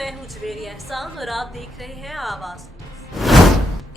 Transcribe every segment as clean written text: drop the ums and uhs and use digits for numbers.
मैं हूँ जवेरी एहसान और आप देख रहे हैं आवाज।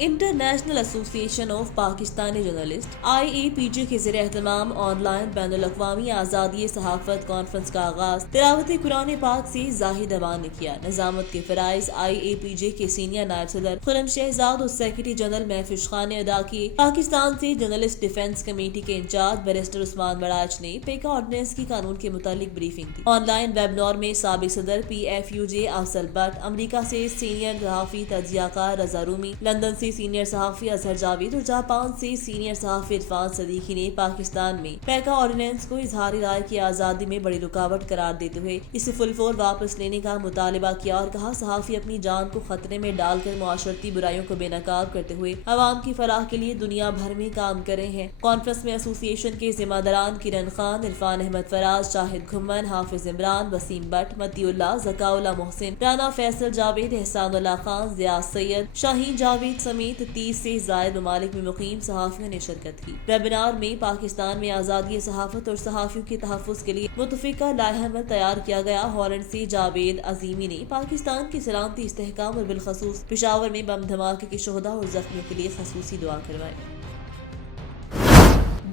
International association of Pakistani journalist IAPJ के ज़रिए एहतमाम ऑनलाइन बैनुल-अक़वामी आज़ादी सहाफ़त कॉन्फ्रेंस का आगाज़ तिलावत कुरान पाक से जाहिद अमान ने किया। निज़ामत के फ़राइज़ IAPJ के सीनियर नायब सदर खुर्रम शहजाद और सेक्रेटरी जनरल महफूज खान ने अदा किए। पाकिस्तान से जर्नलिस्ट डिफेंस कमेटी के इंचार्ज बैरिस्टर उस्मान बड़ाच ने पेका ऑर्डिनेंस की कानून के मुतालिक ब्रीफिंग दी। ऑनलाइन वेबिनार में साबिक सदर PFUJ अफजल भट्ट, अमरीका से सीनियर सहाफ़ी तजियाकार रजा रूमी, लंदन से सीनियर सहाफ़ी अजहर जावेद और जापान से सीनियर सहाफ़ी इरफान सदीकी ने पाकिस्तान में पैका ऑर्डिनेंस को इजहारी राय की आज़ादी में बड़ी रुकावट करार देते हुए इसे फुलफोर वापस लेने का मुतालबा किया और कहा सहाफ़ी अपनी जान को खतरे में डालकर मुआशरती बुराइयों को बेनकाब करते हुए अवाम की फलाह के लिए दुनिया भर में काम कर रहे हैं। कॉन्फ्रेंस में एसोसिएशन के जिम्मेदारान किरण खान, इरफान अहमद फराज, शाहिद घुम्मन, हाफिज इमरान, वसीम भट्ट, मतीउल्लाह, ज़काउल्लाह मोहसिन, राना फैसल जावेद, एहसानुल्लाह खान, ज़िया सैयद, शाहीन जावेद समेत 30 से जायद ममालिक में मुकीम सहाफ़ियों ने शिरकत की। वेबिनार में पाकिस्तान में आज़ादी सहाफ़त और सहाफ़ियों के तहफ़्फ़ुज़ के लिए मुतफ़िक़ा लाइहमल तैयार किया गया। हॉलैंड से जावेद अज़ीमी ने पाकिस्तान की सलामती, इस्तेहकाम और बिलखसूस पेशावर में बम धमाके के शोहदा और ज़ख्मियों के लिए खसूसी दुआ करवाई।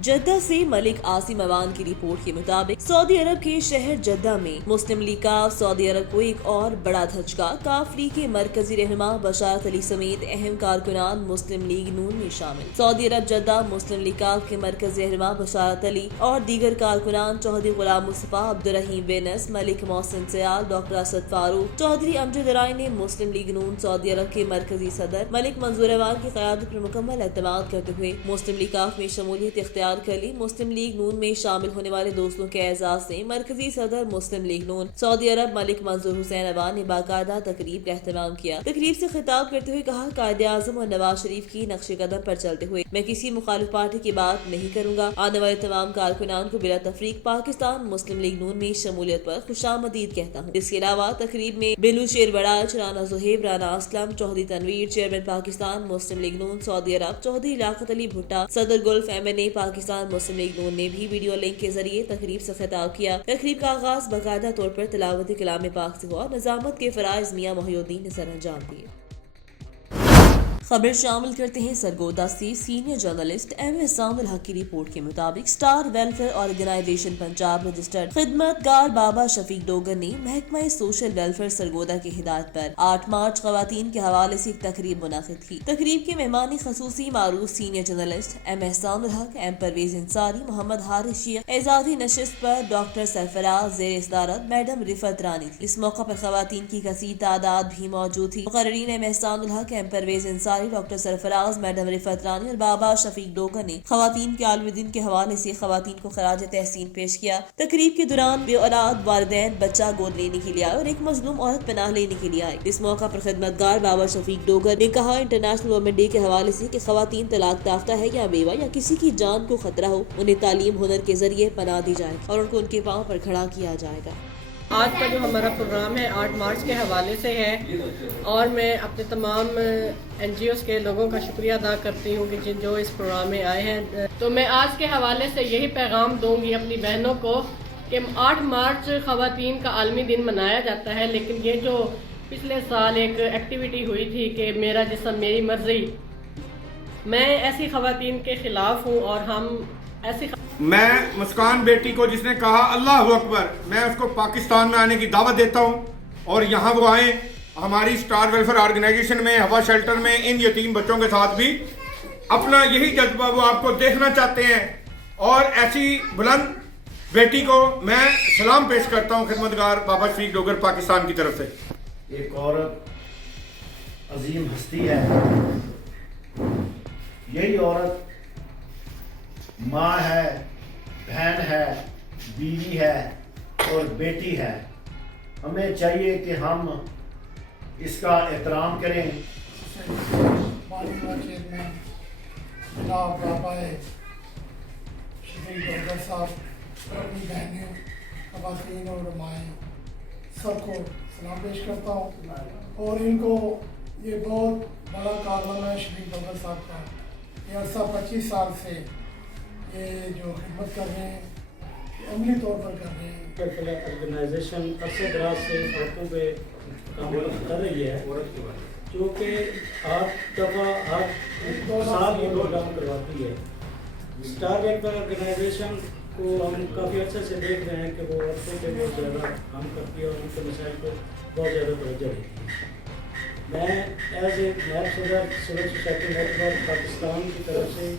जद्दा से मलिक आसिम अवान की रिपोर्ट के मुताबिक सऊदी अरब के शहर जद्दा में मुस्लिम लीग काफ सऊदी अरब को एक और बड़ा धचका। काफ लीग के मरकजी रहनुमा बशारत अली समेत अहम कारकुनान मुस्लिम लीग नून में शामिल। सऊदी अरब जद्दा मुस्लिम लीग काफ के मरकजी रहनुमा बशारत अली और दीगर कारकुनान चौधरी गुलाम मुस्तफा, अब्दुर्रहीम बेनस, मलिक मोहसिन सयाल, डॉक्टर असद फारूक, चौधरी अमजद राय ने मुस्लिम लीग नून सऊदी अरब के मरकजी सदर मलिक मंजूर अवान की क़यादत पर मुकम्मल एतमाद करते हुए मुस्लिम लीग काफ में शमूलियत इख्तियार कर ली। मुस्लिम लीग नून में शामिल होने वाले दोस्तों के एजाज से मरकजी सदर मुस्लिम लीग नून सऊदी अरब मलिक मंजूर हुसैन अवान ने बाकायदा तकरीब का एहतमाम किया। तकरीब से खिताब करते हुए कहा, कायदे आज़म और नवाज शरीफ की नक्शे कदम पर चलते हुए मैं किसी मुखालिफ पार्टी की बात नहीं करूंगा। आने वाले तमाम कारकुनान को बिला तफरीक पाकिस्तान मुस्लिम लीग नून में शमूलियत पर खुशामदीद कहता हूँ। इसके अलावा तकरीब में बिलू शेर बड़ाच, राना जुहेब, राना असलम, चौधरी तनवीर, चेयरमैन पाकिस्तान मुस्लिम लीग नून सऊदी अरब, चौधरी लियाकत अली भुट्टा, सदर गुल्फ MNA पाकिस्तान मुस्लिम लीग नून ने भी वीडियो लिंक के जरिए तकरीब से खिताब किया। तकरीब का आगाज बाकायदा तौर पर तिलावत कलाम पाक से हुआ। निजामत के फराइज मियां मोहिउद्दीन ने सर अंजाम दिए। खबर शामिल करते हैं सरगोदा से सीनियर जर्नलिस्ट एहसानुल हक की रिपोर्ट के मुताबिक star welfare organization Punjab registered खिदमतगार बाबा शफीक डोगर ने महकमा सोशल वेलफेयर सरगोदा की हिदायत पर 8 मार्च खवातीन के हवाले से एक तकरीब मुनाकिद की। तकरीब के मेहमानी खसूसी मारूफ सीनियर जर्नलिस्ट एहसानुल हक, परवेज इंसारी, मोहम्मद हारिस शेख, एजाजी नशिस्त पर डॉक्टर सरफराज, ज़ेर इस्दारत मैडम रिफत रानी थी। इस मौका पर खवातीन की कसीर तादाद भी मौजूद थी। मुकर्रीन एहसानुल हक, परवेज इंसारी, डॉक्टर सरफराज, मैडम रिफत रानी और बाबा शफीक डोगर ने खवातीन के आलमी दिन के हवाले से खवातीन को खराज तहसीन पेश किया। तकरीब के दौरान बे औलाद वालिदैन बच्चा गोद लेने के लिए आए और एक मजलूम औरत पनाह लेने के लिए आई। इस मौका पर खिदमतगार बाबा शफीक डोगर ने कहा, इंटरनेशनल वुमेन डे के हवाले से कि खवातीन तलाक याफ्ता है या बेवा या किसी की जान को खतरा हो, उन्हें तालीम हुनर के जरिए पनाह दी जाए और उनको उनके पाँव पर खड़ा किया जाएगा। आज का जो हमारा प्रोग्राम है 8 मार्च के हवाले से है और मैं अपने तमाम NGOs के लोगों का शुक्रिया अदा करती हूँ कि जो इस प्रोग्राम में आए हैं। तो मैं आज के हवाले से यही पैगाम दूंगी अपनी बहनों को कि 8 मार्च ख़वातीन का आलमी दिन मनाया जाता है, लेकिन ये जो पिछले साल एक एक्टिविटी हुई थी कि मेरा जिस्म मेरी मर्ज़ी, मैं ऐसी ख़वातीन के ख़िलाफ़ हूँ और हम ऐसी मैं मुस्कान बेटी को जिसने कहा अल्लाह अकबर, मैं उसको पाकिस्तान में आने की दावत देता हूं और यहाँ वो आए हमारी स्टार वेलफेयर ऑर्गेनाइजेशन में, हवा शेल्टर में, इन यतीम बच्चों के साथ भी अपना यही जज्बा वो आपको देखना चाहते हैं। और ऐसी बुलंद बेटी को मैं सलाम पेश करता हूँ खिदमतगार बाबा शफीक डोगर पाकिस्तान की तरफ से। एक औरत अजीम हस्ती है, यही औरत माँ है, बहन है, बीवी है और बेटी है। हमें चाहिए कि हम इसका एहतराम करें। चेयरमैन जनाब बाबा शफीक डोगर साहब, अपनी बहनें, ख़वातीन और माएँ सबको सलाम पेश करता हूँ और इनको ये बहुत बड़ा कारनामा है शफीक डोगर साहब का। ये अर्सा 25 साल से ये जो खिदमत कर रहे हैं अमली तौर पर कर रहे हैं। ऑर्गेनाइजेशन अरसे दराज से औरतों पे काम कर रही है, जो कि 8 दफ़ा 8 साल ये प्रोग्राम करवाती है। स्टार वेलफेयर ऑर्गेनाइजेशन को हम काफ़ी अच्छे से देख रहे हैं कि वो औरतों पे बहुत ज़्यादा काम करती है और उनके मसाइल को बहुत ज़्यादा तवज्जो देती है। मैं एज ए नायब सदर सिविल सोसाइटी नेटवर्क पाकिस्तान की तरफ से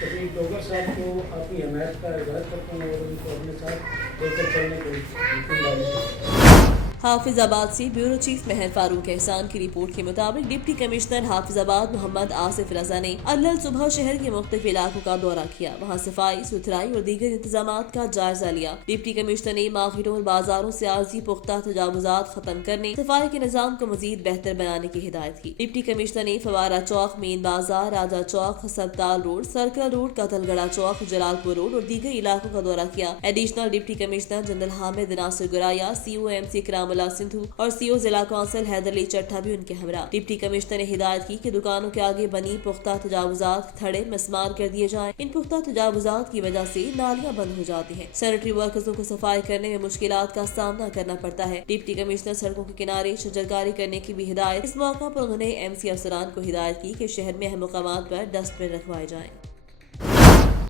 शफीक डोगर साहब को अपनी हमायत का इजहार करता हूँ और उनको अपने साथ लेकर चलने को यकीन दिलाता हूँ। हाफिजाबाद से ब्यूरो चीफ महर फारूक एहसान की रिपोर्ट के मुताबिक डिप्टी कमिश्नर हाफिजाबाद मोहम्मद आसिफ रजा ने अल्लल सुबह शहर के मुख्तलिफ इलाकों का दौरा किया। वहाँ सफाई सुथराई और दीगर इंतजामात का जायजा लिया। डिप्टी कमिश्नर ने मार्केटों और बाजारों से आर्जी पुख्ता तजावुजात खत्म करने, सफाई के निजाम को मजीद बेहतर बनाने की हिदायत की। डिप्टी कमिश्नर ने फवारा चौक, मेन बाजार, राजा चौक, हसपताल road, circle road, Qatalgarha Chowk, Jalalpur road और दीगर इलाकों का दौरा किया। Additional deputy commissioner general Hamid Nasir Goraya, COMC Karamullah Sindhu और CO जिला कौंसिल हैदरली चट्टा भी उनके हमरा। डिप्टी कमिश्नर ने हिदायत की कि दुकानों के आगे बनी पुख्ता तजावुजात थड़े मस्मार कर दिए जाएं। इन पुख्ता तजावुजात की वजह से नालियां बंद हो जाती हैं। सैनिटरी वर्कर्सों को सफाई करने में मुश्किलात का सामना करना पड़ता है। डिप्टी कमिश्नर सड़कों के किनारे शजरकारी करने की भी हिदायत। इस मौका पर उन्होंने MC अफसरान को हिदायत की कि शहर में अहम मुकामात पर डस्टबिन रखवाए जाएं।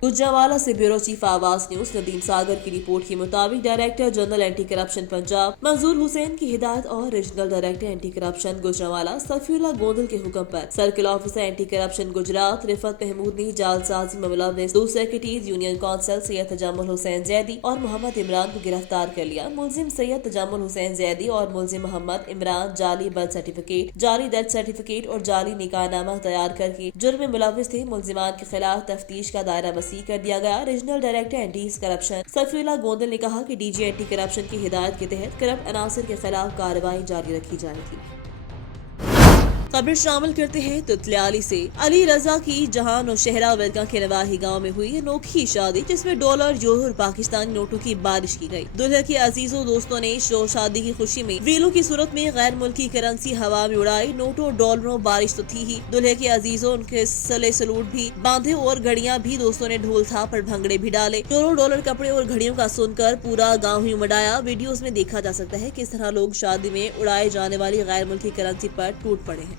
गुजरावाला से bureau chief Awaz news Nadeem Sagar की रिपोर्ट के मुताबिक director general anti corruption Punjab Manzoor Hussain की हिदायत और regional director anti corruption Gujranwala Safiullah Gondal के हुक्म पर circle officer anti corruption Gujrat Rifat Mahmood ने जालसाजी में मुलव्विस 2 secretaries union council Syed Tajamul Hussain Zaidi और मोहम्मद इमरान को गिरफ्तार कर लिया। मुलजिम सैयद तजामुल हुसैन जैदी और मुलजिम मोहम्मद इमरान जाली बर्थ सर्टिफिकेट, जाली डेथ सर्टिफिकेट और जाली निकाहनामा तैयार करके जुर्म में मुलव्विस थे। मुलजिमान के खिलाफ तफ्तीश का दायरा कर दिया गया। Regional director anti corruption Safiullah Gondal ने कहा कि DG एंटी करप्शन की हिदायत के तहत करप्ट अनासर के खिलाफ कार्रवाई जारी रखी जाएगी। खबर शामिल करते हैं तुतलियाली से। अली रजा की जहां नौशहरा वेलका के नवाही गांव में हुई अनोखी शादी, जिसमें डॉलर, यूरो और पाकिस्तानी नोटों की बारिश की गई। दुल्हे के अजीजों दोस्तों ने शादी की खुशी में वेलों की सूरत में गैर मुल्की करेंसी हवा में उड़ाई। नोटों डॉलरों बारिश तो थी ही, दुल्हे के अजीजों उनके सले सलूट भी बांधे और घड़ियां भी दोस्तों ने ढोल थाप पर भंगड़े भी डाले। यूरो, डॉलर, कपड़े और घड़ियों का सुनकर पूरा गाँव ही उमड़ाया। वीडियोज में देखा जा सकता है किस तरह लोग शादी में उड़ाए जाने वाली गैर मुल्की करेंसी पर टूट पड़े हैं।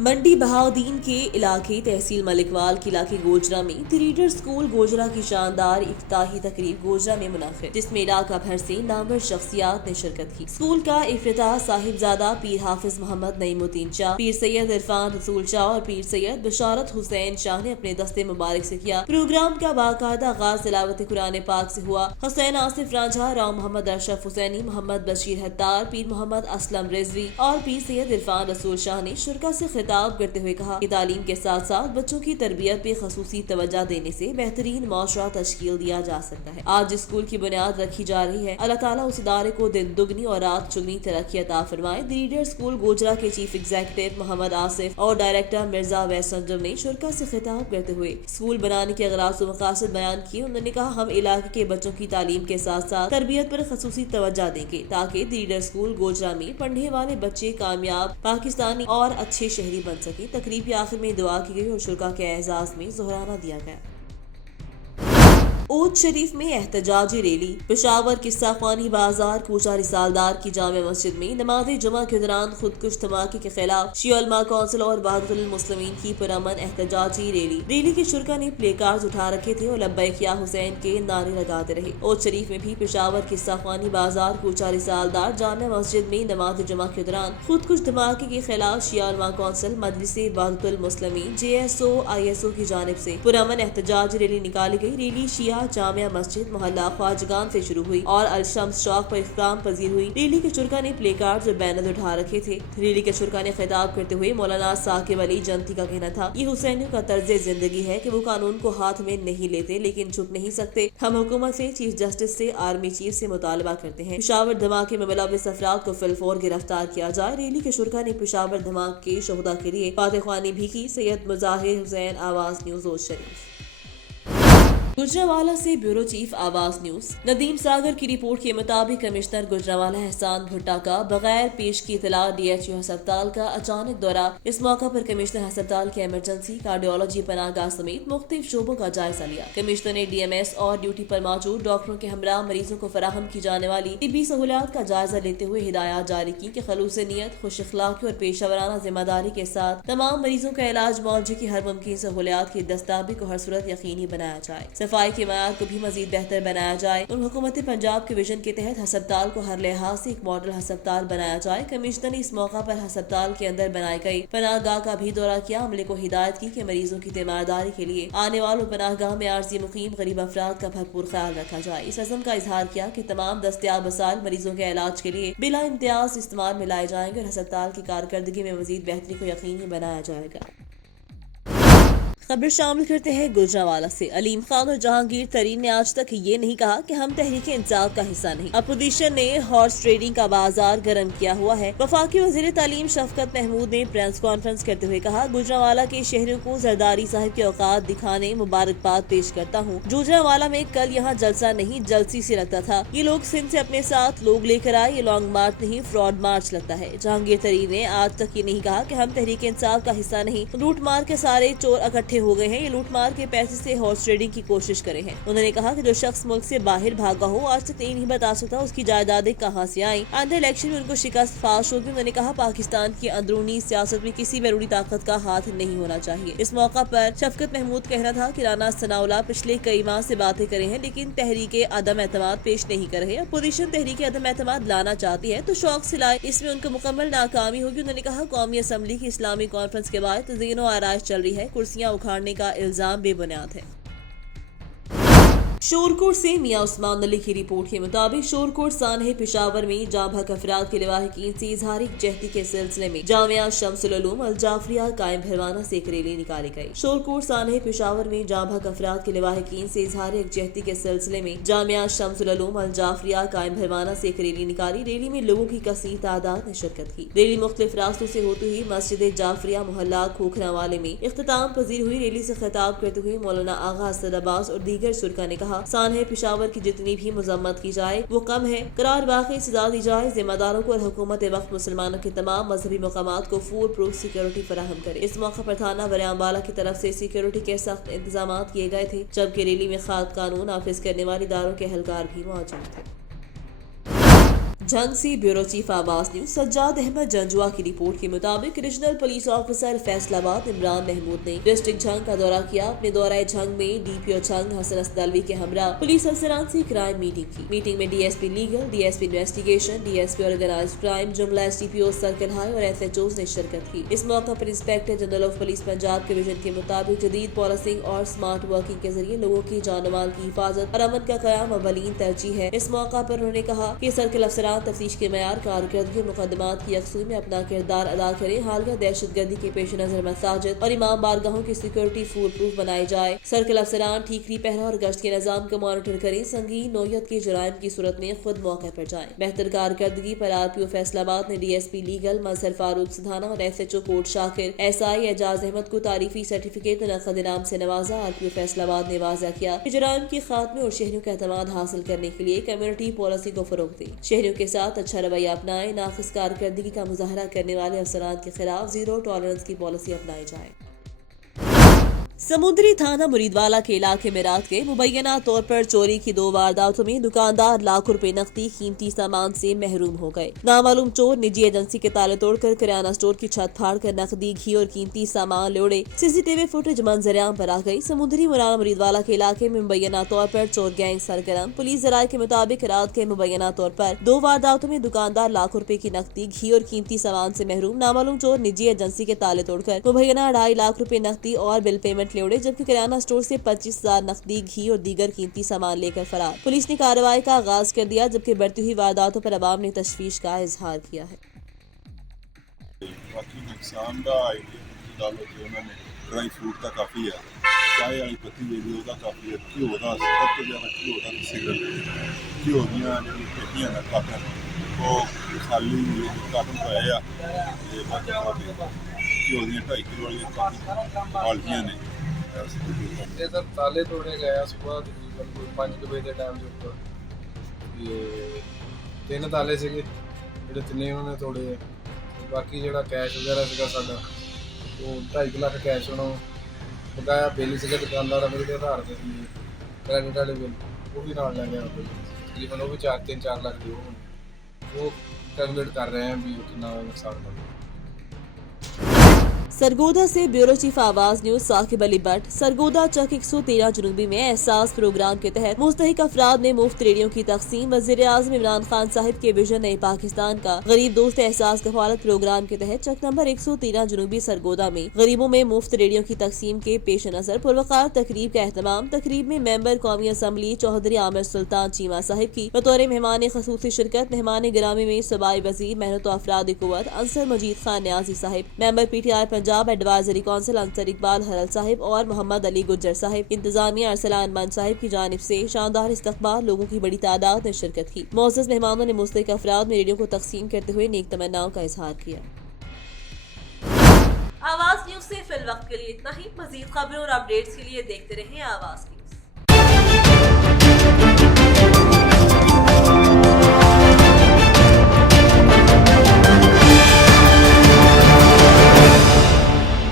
मंडी बहाउद्दीन के इलाके तहसील मलिकवाल के इलाके गोजरा में द रीडर स्कूल गोजरा की शानदार इफ्तिताही तकरीब गोजरा में मुनाफिद, जिसमें इलाका भर से नामवर शख्सियात ने शिरकत की। स्कूल का इफ्तिताह साहिबजादा पीर हाफिज मोहम्मद नईमुद्दीन शाह, पीर सैयद इरफान रसूल शाह और पीर सैयद बशारत हुसैन शाह ने अपने दस्ते मुबारक से किया। प्रोग्राम का बाकायदा आगाज तिलावत कुरान पाक से हुआ। हुसैन आसिफ रांझा, राव मोहम्मद अशरफ हुसैनी, मोहम्मद बशीर हत्तार, पीर मोहम्मद असलम रिजवी और पीर सैयद इरफान रसूल शाह ने शुरा से खिताब करते हुए कहा कि तालीम के साथ साथ बच्चों की तरबियत पे खसूसी तवज्जो देने से बेहतरीन माशरा तश्कील दिया जा सकता है। आज जिस स्कूल की बुनियाद रखी जा रही है, अल्लाह ताला उस इदारे को दिन दुगनी और रात चुगनी तरक्की अता फरमाए। द रीडर स्कूल गोजरा के चीफ एग्जीक्यूटिव मोहम्मद आसिफ और डायरेक्टर मिर्जा वैस संजम ने शुरा से खिताब करते हुए स्कूल बनाने के अगराज व मकासद बयान किए। उन्होंने कहा, हम इलाके के बच्चों की तालीम के साथ साथ तरबियत पर खसूसी तवज्जो देंगे ताकि द रीडर स्कूल गोजरा में पढ़ने वाले बच्चे कामयाब पाकिस्तानी और अच्छे शहरी बन सके। तकरीब के आखिर में दुआ की गई और शुरा के एजाज में जोहराना दिया गया। ओद शरीफ में एहतजाजी रैली। पेशावर किस्सा खानी बाजार कोचा रिसालदार की जामे मस्जिद में नमाज जुमा के दौरान खुदकुश धमाके के खिलाफ शिया उलमा कौंसिल और बहादुर मुस्लिमीन की पुरअमन एहतजाजी रैली के शुरा ने प्ले कार्ड उठा रखे थे और लब्बैक या हुसैन के नारे लगाते रहे। ओद शरीफ में भी पेशावर किस्सा खानी बाजार कोचा रिसालदार जामे मस्जिद में नमाज जुमा के दौरान खुदकुश धमाके के खिलाफ शिया उलमा कौंसिल मजलिस बहादुर मुस्लिमीन JSO ISO की जानिब से पुरअमन एहतजाजी रैली निकाली गई। रैली शिया जामिया मस्जिद मोहल्ला ख्वाजगान से शुरू हुई और अलशम्स चौक पर इख्तिताम पजीर हुई। रैली के शुरा ने प्ले कार्ड और बैनर उठा रखे थे। रैली के शुरा ने खिताब करते हुए मौलाना साकिब अली जंती का कहना था, ये हुसैनियों का तर्ज जिंदगी है कि वो कानून को हाथ में नहीं लेते लेकिन झुक नहीं सकते। हम हुकूमत से, चीफ जस्टिस से, आर्मी चीफ से मुतालबा करते हैं पेशावर धमाके में मुलव्विस अफराद को फिलफौर गिरफ्तार किया जाए। रैली के शुरा ने पेशावर धमाके के शोहदा के लिए फातिह ख्वानी भी की। सैयद मुजाहिर हुसैन, आवाज न्यूज, ओद शरीफ। गुजरांवाला से bureau chief Awaz news. Nadeem Sagar की रिपोर्ट के मुताबिक कमिश्नर गुजरांवाला एहसान भुट्टा का बगैर पेश की इतला DHU अस्पताल का अचानक दौरा। इस मौका पर कमिश्नर अस्पताल के इमरजेंसी, कार्डियोलॉजी, पनाहगाह समेत मुख्तलिफ शोबों का जायजा लिया। कमिश्नर ने DMS और ड्यूटी पर मौजूद डॉक्टरों के हमरा मरीजों को फराहम की जाने वाली तिब्बी सहूलियात का जायजा लेते हुए हिदायत जारी की कि खलूस नीयत, खुश अखलाकी और पेशावराना जिम्मेदारी के साथ तमाम मरीजों का इलाज मुआवजे की हर मुमकिन सहूलियात की दस्ताबी को हर सूरत यकीनी बनाया जाए। सफाई के मयार को भी मजीद बेहतर बनाया जाए और हुकूमत पंजाब के विजन के तहत अस्पताल को हर लिहाज से एक मॉडल अस्पताल बनाया जाए। कमिश्नर ने इस मौका पर अस्पताल के अंदर बनाई गई पनाहगाह का भी दौरा किया। अमले को हिदायत की कि मरीजों की तीमारदारी के लिए आने वालों पनाहगाह में आर्जी मुकीम गरीब अफराद का भरपूर ख्याल रखा जाए। इस अज़म का इजहार किया कि तमाम दस्तियाब वसाइल मरीजों के इलाज के लिए बिला इम्तियाज इस्तेमाल में लाए जाएंगे और अस्पताल की कारकर्दगी में मजीद बेहतरी को यकीनी बनाया जाएगा। खबर शामिल करते हैं गुजरांवाला से। अलीम खान और जहांगीर तरीन ने आज तक ये नहीं कहा कि हम तहरीक इंसाफ का हिस्सा नहीं। अपोजिशन ने हॉर्स ट्रेडिंग का बाजार गर्म किया हुआ है। वफाकी वजीर तालीम शफकत महमूद ने प्रेस कॉन्फ्रेंस करते हुए कहा, गुजरांवाला के शहरियों को जरदारी साहब के औकात दिखाने मुबारकबाद पेश करता हूँ। गुजरांवाला में कल यहाँ जलसा नहीं जलसी से लगता था। ये लोग सिंध से अपने साथ लोग लेकर आए। ये लॉन्ग मार्च नहीं फ्रॉड मार्च लगता है। जहांगीर तरीन ने आज तक ये नहीं कहा कि हम तहरीक इंसाफ का हिस्सा नहीं। लूट मार के सारे चोर इकट्ठे हो गए हैं। ये लूट मार के पैसे से हॉर्स ट्रेडिंग की कोशिश करे हैं। उन्होंने कहा कि जो शख्स मुल्क से बाहर भागा हो आज तक नहीं बता सकता उसकी जायदादें कहां से आई। आंध्र इलेक्शन में उनको शिकस्त फाश होगी। उन्होंने कहा पाकिस्तान की अंदरूनी सियासत में किसी बैरूनी ताकत का हाथ नहीं होना चाहिए। इस मौका पर शफकत महमूद कहना था कि राना सनाउल्लाह पिछले कई माह से बातें करे हैं लेकिन तहरीके अदम एतमाद पेश नहीं कर रहे। अपोजिशन तहरीके अदम एतमाद लाना चाहती है तो शौक से लाए, इसमें उनको मुकम्मल नाकामी होगी। उन्होंने कहा कौमी असम्बली की इस्लामी कॉन्फ्रेंस के बाद तज़यीन व आराइश चल रही है। कुर्सियां उखाड़ने का इल्जाम बेबुनियाद है। शोरकोट से मियां उस्मान अली की रिपोर्ट के मुताबिक शोरकोट सानहे पेशावर में जाम हक अफराद के लवाहिकीन से इजहार यकजहती के सिलसिले में जामिया शम्सुल उलूम अल जाफरिया कायम भरवाना से एक रैली निकाली गई। शोरकोट सानहे पेशावर में जाम हक अफराद के लवाहिकीन से इजहार यकजहती के सिलसिले में जामिया शम्सुल उलूम अल जाफरिया कायम भरवाना से एक रैली निकाली। रैली में लोगों की कसीर तादाद ने शिरकत की। रैली मुख्तलिफ रास्तों से होती हुई मस्जिद जाफरिया मोहल्ला खोखरावाले में इख्तिताम पजीर हुई। रैली से खिताब करते हुए मौलाना आगा असद अब्बास और दीगर शुरका ने कहा, सानहे पेशावर की जितनी भी मजम्मत की जाए वो कम है। करार वाकई सजा दी जाए। जिम्मेदारों को और हुकूमत वक्त मुसलमानों के तमाम मजहबी मकामात को फुल प्रूफ सिक्योरिटी फराहम करे। इस मौके पर थाना बरियामवाला की तरफ से सिक्योरिटी के सख्त इंतजाम किए गए थे, जबकि रैली में खाद कानून नाफिज करने वाले इदारों के एहलकार भी मौजूद थे। जंग से bureau chief Awaz news. Sajjad Ahmad Janjua की रिपोर्ट के मुताबिक regional police officer Faisalabad Imran Mahmood ने डिस्ट्रिक्ट जंग का दौरा किया। अपने दौरा जंग में DPO जंग हसन असदलवी के हमरा पुलिस अफसरान से क्राइम मीटिंग की। मीटिंग में DSP legal, DSP investigation, DSP organised crime, जुमला SDPO सर्कल हाई और SHOs ने शिरकत की। इस मौका पर inspector general of police Punjab के विजन के मुताबिक जदीद पॉलिसिंग और स्मार्ट वर्किंग के जरिए लोगों की जान माल की हिफाजत और अमन का कयाम अवलीन तरजीह है। इस मौका पर उन्होंने कहा कि सर्कल अफसरान तफ्तीश के मयार, कारकर्दगी, मुकदमात की यकसूई में अपना किरदार अदा करें। हालिया दहशतगर्दी के पेश नजर मसाजिद और इमाम बारगाहों की सिक्योरिटी फुल प्रूफ बनाई जाए। सर्कल अफसरान ठीकरी पहरा और गश्त के निजाम को मॉनिटर करें। संगीन नौयत के जुराइम की सूरत में खुद मौके पर जाएं। बेहतर कारकर्दगी पर RPO फैसलाबाद ने DSP लीगल मजहर फारूक सुधाना और SHO कोट शाकिर SI एजाज अहमद को तारीफी सर्टिफिकेट नक़द इनाम से नवाजा। RPO फैसलाबाद ने वाज़ा किया कि जुराइम के खात्मे और शहरियों का एतमाद हासिल करने के लिए कम्युनिटी पॉलिसी को फरोग दें। शहरियों के साथ अच्छा रवैया अपनाएं। नाक़िस कारकर्दगी का मुजाहरा करने वाले अफसरान के खिलाफ जीरो टॉलरेंस की पॉलिसी अपनाई जाए। समुद्री थाना मुरीदवाला के इलाके में रात के मुबैना तौर पर चोरी की 2 वारदातों में दुकानदार लाखों रुपए नकदी कीमती सामान से महरूम हो गए। नामालूम चोर निजी एजेंसी के ताले तोड़कर किराना स्टोर की छत फाड़कर नकदी, घी और कीमती सामान ले उड़े। CCTV फुटेज मंजरेआम पर आ गई। समुद्री मुरीदवाला के इलाके में मुबैना तौर पर चोर गैंग सरगर्म। पुलिस जराये के मुताबिक रात के मुबैना तौर पर 2 वारदातों में दुकानदार लाखों रुपए की नकदी, घी और कीमती सामान से महरूम। नामालूम चोर निजी एजेंसी के ताले तोड़कर मुबैना 2.5 लाख रुपए नकदी और बिल पेमेंट ले उड़े, जबकि किराना स्टोर से 25,000 नकदी, घी और दीगर कीमती सामान लेकर फरार। पुलिस ने कार्रवाई का आगाज कर दिया, जबकि बढ़ती हुई वारदातों पर अवाम ने तशवीश का इजहार किया है। बाकी नुकसान का उन्होंने ड्राई फ्रूट का काफ़ी है, चाय वाली पत्ती जी ਉਹਦਾ काफ़ी है, घ्यो का सब तो ज़्यादा घ्यो का सिगरेट घ्यो दियाँ जी पेटियां ने काटन वो खाली काटन पाए आ घ्यो दियाँ 2.5 किलो वाली बाल्टियां ने मैं उससे तकरीबन ये सर ताले तोड़े गए हैं सुबह तकरीबन कोई 5 बजे के टाइम के ऊपर ये 3 ताले ਸੀਗੇ ਜਿਹੜੇ ਤਿੰਨੇ ਉਹਨਾਂ ਨੇ ਤੋੜੇ ਹੈ ਬਾਕੀ ਜਿਹੜਾ ਕੈਸ਼ ਵਗੈਰਾ ਸੀਗਾ ਸਾਡਾ ਉਹ 2.5 ਲੱਖ ਕੈਸ਼ ਉਹਨਾਂ ਬਕਾਇਆ ਬਿੱਲ ਸੀਗਾ ਦੁਕਾਨਦਾਰ ਦਾ ਮੇਰੇ ਦੇ ਆਧਾਰ ਤੇ ਸੀ ਕ੍ਰੈਡਿਟ ਵਾਲੇ ਬਿੱਲ ਉਹ ਵੀ ਨਾਲ ਲੈ ਗਿਆ ਤਕਰੀਬਨ ਉਹ ਵੀ 3-4 ਲੱਖ ਦੀ ਉਹ ਕੈਲਕੂਲੇਟ ਕਰ ਰਹੇ हैं भी कितना नुकसान होगा। सरगोदा से bureau chief Awaz news Saqib Ali Bhatt. Sargodha चक 113 जुनूबी में एहसास प्रोग्राम के तहत मुस्तहिक अफराद में मुफ्त रेडियो की तकसीम। वज़ीर आज़म इमरान खान साहिब के विजन नए पाकिस्तान का गरीब दोस्त एहसास कफालत प्रोग्राम के तहत चक नंबर 113 जुनूबी सरगोदा में गरीबों में मुफ्त रेडियो की तकसीम के पेश नजर पुरवकार तकरीब का एहतमाम। तकरीब में मेंबर कौमी असम्बली चौधरी आमिर सुल्तान चीमा साहिब की बतौर मेहमान खसूसी शिरकत। मेहमान गिरामी में सूबाई वजीर मेहनत अफराद कुव्वत Ansar Majeed Khan Niazi Sahib, member PTI Punjab advisory council Ansar Iqbal Haral Sahib और मोहम्मद अली गुज्जर साहिब। इंतजामिया अरसलान मन साहिब की जानिब से शानदार इस्तकबाल, लोगों की बड़ी तादाद ने शिरकत की। मोअज़्ज़ज़ मेहमानों ने मुस्तहिक अफराद में रेडियो को तकसीम करते हुए नेक तमन्नाओं का इजहार किया। आवाज न्यूज से फिल वक्त के लिए इतना ही। मजीद खबरों और अपडेट्स के लिए देखते रहें आवाज की।